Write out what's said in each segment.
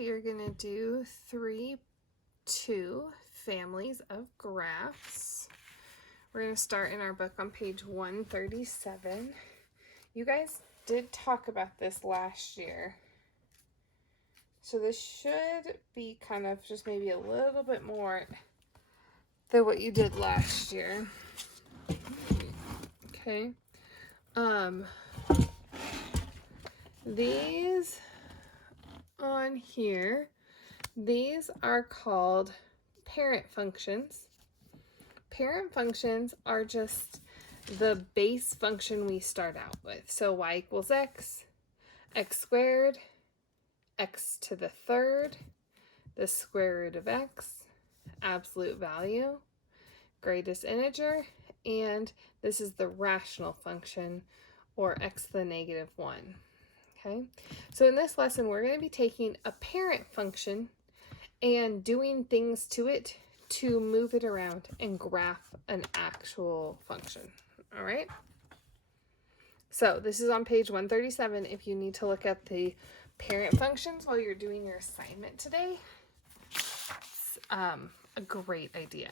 we are going to do 2 families of graphs. We're going to start in our book on page 137. You guys did talk about this last year. So this should be kind of just maybe a little bit more than what you did last year. Okay. These on here, these are called parent functions. Parent functions are just the base function we start out with. So y equals x squared, x to the third, the square root of x, absolute value, greatest integer, and this is the rational function, or x to the negative 1. Okay, so in this lesson, we're going to be taking a parent function and doing things to it to move it around and graph an actual function. All right. So this is on page 137. If you need to look at the parent functions while you're doing your assignment today, it's a great idea.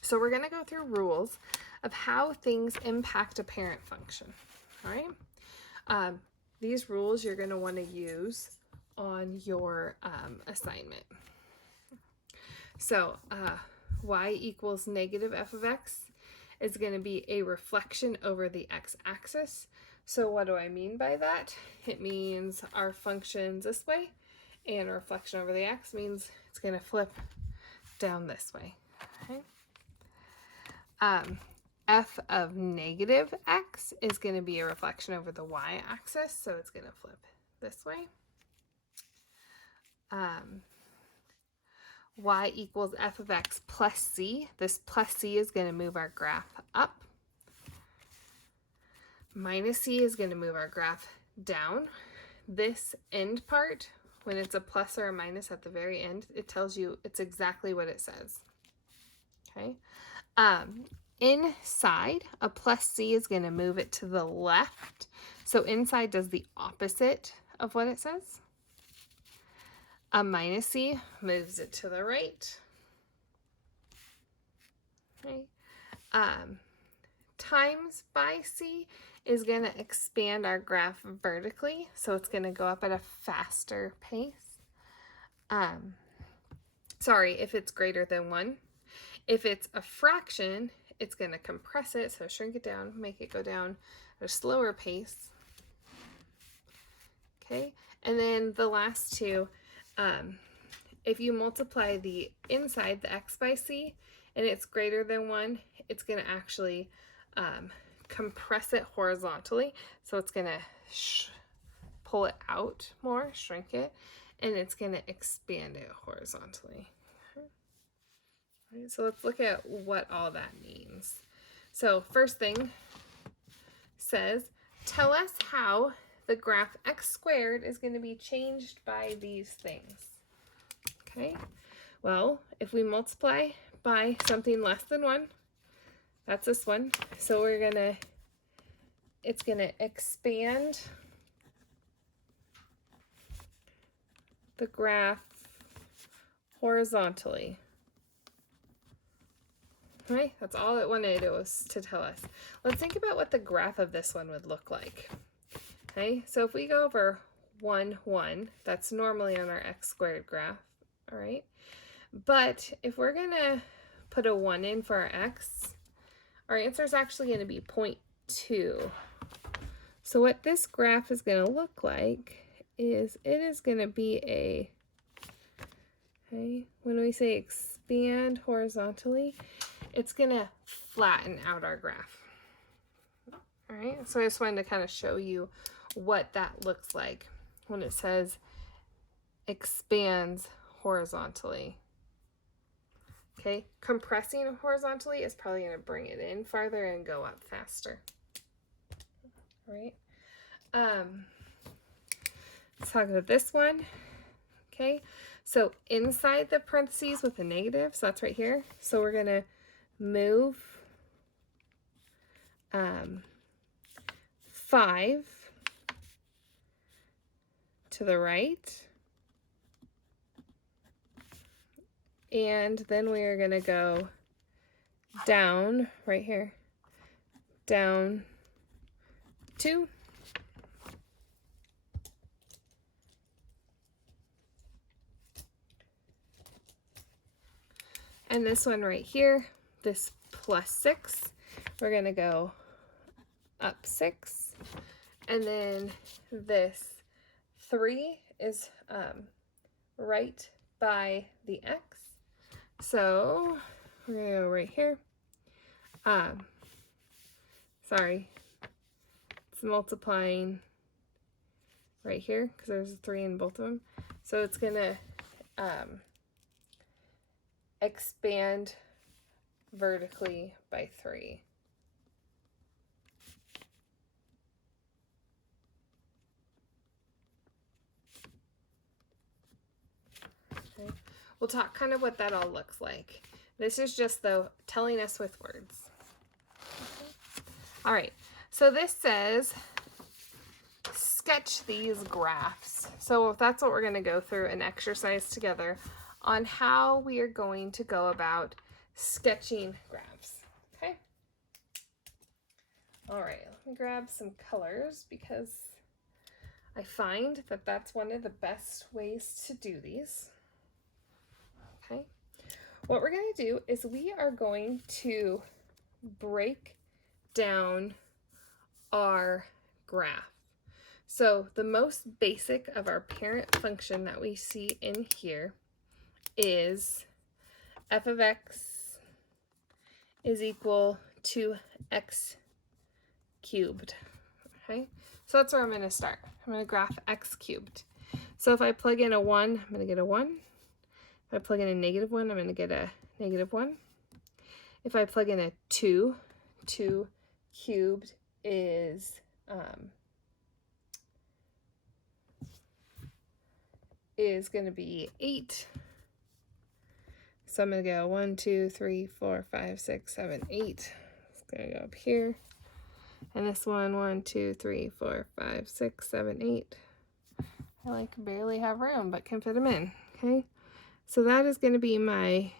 So we're going to go through rules of how things impact a parent function. All right. These rules you're going to want to use on your assignment. So y equals negative f of x is going to be a reflection over the x-axis. So what do I mean by that? It means our function's this way, and a reflection over the x means it's going to flip down this way. Okay. F of negative x is going to be a reflection over the y-axis, so it's going to flip this way. Y equals f of x plus c. This plus c is going to move our graph up. Minus c is going to move our graph down. This end part, when it's a plus or a minus at the very end, it tells you it's exactly what it says. Okay. Inside, a plus c is going to move it to the left. So inside does the opposite of what it says. A minus c moves it to the right. Okay. Times by c is going to expand our graph vertically, so it's going to go up at a faster pace. Sorry, if it's greater than 1. If it's a fraction, it's going to compress it, so shrink it down, make it go down at a slower pace. Okay, and then the last two, if you multiply the inside, the x by c, and it's greater than 1, it's going to actually compress it horizontally, so it's going to pull it out more, shrink it, and it's going to expand it horizontally. Right, so let's look at what all that means. So first thing says, tell us how the graph x squared is going to be changed by these things. Okay, well, if we multiply by something less than 1, that's this one. So it's going to expand the graph horizontally. Right, that's all it wanted was to tell us. Let's think about what the graph of this one would look like. Okay, so if we go over 1, 1, that's normally on our x squared graph, all right? But if we're going to put a 1 in for our x, our answer is actually going to be 0.2. So what this graph is going to look like is it is going to be okay, when we say expand horizontally, it's going to flatten out our graph. All right, so I just wanted to kind of show you what that looks like when it says expands horizontally. Okay, compressing horizontally is probably going to bring it in farther and go up faster. All right, let's talk about this one. Okay, so inside the parentheses with a negative, so that's right here. So we're going to move 5 to the right. And then we are going to go down right here, down 2. And this one right here, this +6, we're going to go up 6. And then this 3 is right by the x. So we're going to go right here. Sorry, it's multiplying right here because there's a 3 in both of them. So it's going to expand vertically by 3. Okay. We'll talk kind of what that all looks like. This is just though telling us with words. Okay. All right, so this says sketch these graphs. So that's what we're going to go through an exercise together on how we are going to go about sketching graphs. Okay. All right, let me grab some colors because I find that that's one of the best ways to do these. Okay. What we're going to do is we are going to break down our graph. So the most basic of our parent function that we see in here is f of x is equal to x cubed. Okay, so that's where I'm going to start. I'm going to graph x cubed. So if I plug in a 1, I'm going to get a 1. If I plug in a -1, I'm going to get a -1. If I plug in a 2, 2 cubed is going to be 8. So I'm going to go 1, 2, 3, 4, 5, 6, 7, 8. It's going to go up here. And this one, 1, 2, 3, 4, 5, 6, 7, 8. I like barely have room, but can fit them in. Okay. So that is going to be my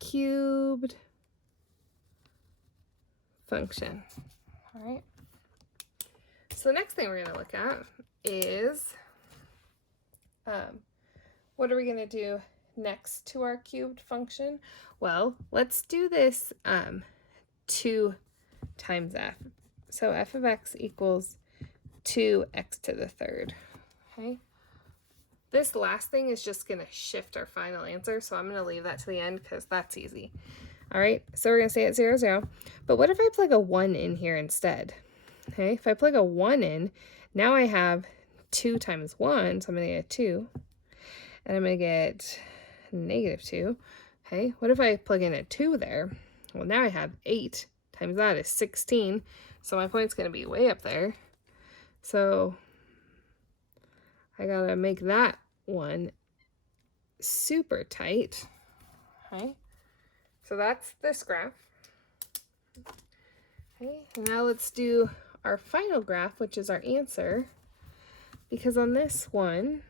cubed function. All right. So the next thing we're going to look at is what are we going to do next to our cubed function? Well, let's do this 2 times f. So f of x equals 2x to the 3rd. Okay. This last thing is just going to shift our final answer, so I'm going to leave that to the end because that's easy. All right, so we're going to say it 0, 0. But what if I plug a 1 in here instead? Okay, if I plug a 1 in, now I have 2 times 1, so I'm going to get 2. And I'm going to get -2. Okay, what if I plug in a 2 there? Well, now I have 8 times that is 16, so my point's going to be way up there. So I got to make that one super tight. Okay, so that's this graph. Okay, and now let's do our final graph, which is our answer, because on this one,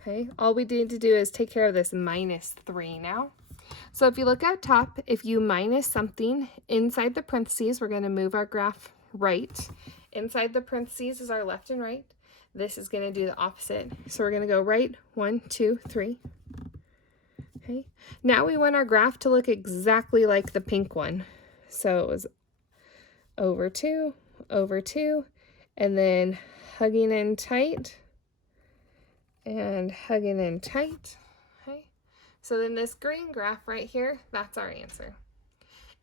okay, all we need to do is take care of this -3 now. So if you look at top, if you minus something inside the parentheses, we're going to move our graph right. Inside the parentheses is our left and right. This is going to do the opposite. So we're going to go right, 1, 2, 3. Okay. Now we want our graph to look exactly like the pink one. So it was over 2, and then hugging in tight, and hugging in tight. Okay. So then this green graph right here, that's our answer.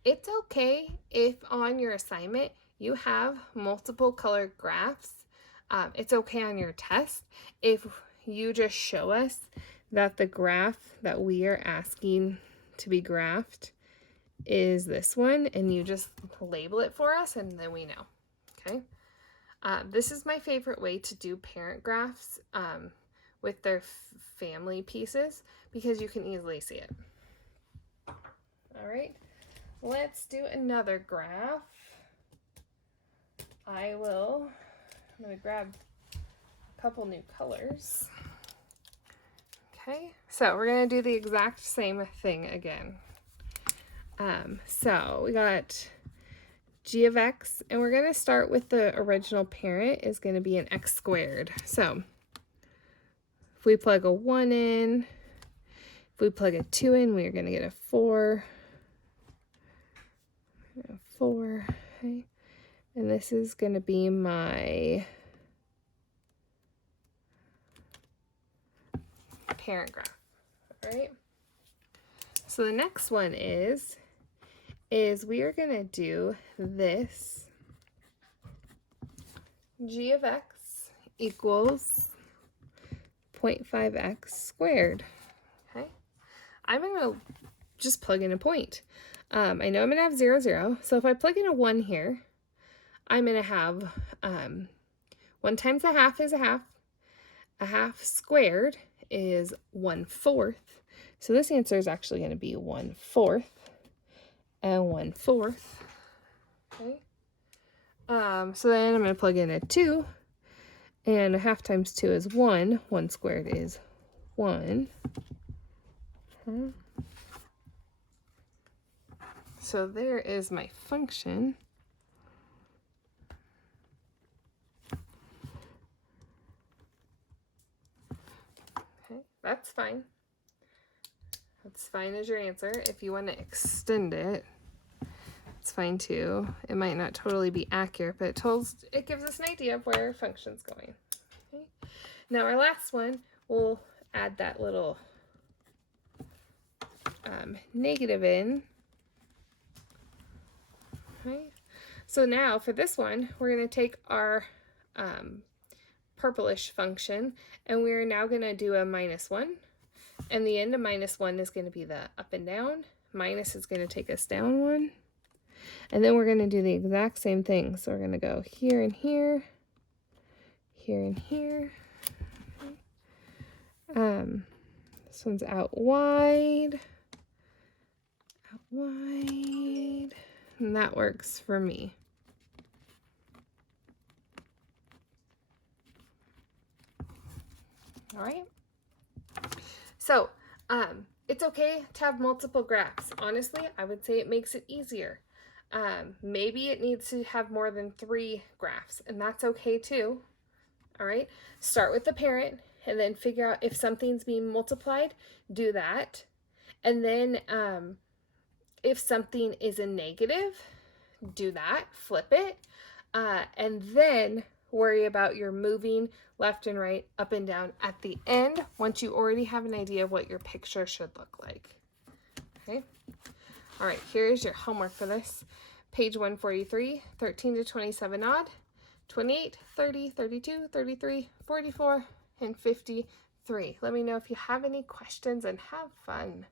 It's okay if on your assignment you have multiple colored graphs. It's okay on your test if you just show us that the graph that we are asking to be graphed is this one, and you just label it for us, and then we know. Okay. This is my favorite way to do parent graphs with their family pieces because you can easily see it. All right, let's do another graph. I'm going to grab a couple new colors. Okay, so we're going to do the exact same thing again. So we got g of x, and we're going to start with the original parent is going to be an x squared. So if we plug a 1 in, if we plug a 2 in, we're going to get a 4. A 4, okay. And this is going to be my parent graph, all right? So the next one is we are going to do this g of x equals 0.5x squared, okay? I'm going to just plug in a point. I know I'm going to have 0, 0, so if I plug in a 1 here, I'm going to have 1 times a half is a half. A half squared is 1/4. So this answer is actually going to be 1/4 and 1/4. Okay. So then I'm going to plug in a 2, and a half times 2 is 1. 1 squared is 1. So there is my function. Okay, that's fine. That's fine as your answer. If you want to extend it, it's fine too. It might not totally be accurate, but it gives us an idea of where our function's going. Okay. Now our last one, we'll add that little negative in. Okay. So now for this one, we're going to take our purplish function, and we're now going to do a -1. And the end of -1 is going to be the up and down. Minus is going to take us down 1. And then we're going to do the exact same thing. So we're going to go here and here, here and here. This one's out wide, and that works for me. All right. So it's okay to have multiple graphs. Honestly, I would say it makes it easier. Maybe it needs to have more than 3 graphs, and that's okay too. All right, start with the parent and then figure out if something's being multiplied, do that. And then if something is a negative, do that, flip it, and then worry about your moving left and right, up and down at the end once you already have an idea of what your picture should look like. Okay. All right, here's your homework for this. Page 143, 13 to 27 odd, 28, 30, 32, 33, 44, and 53. Let me know if you have any questions and have fun.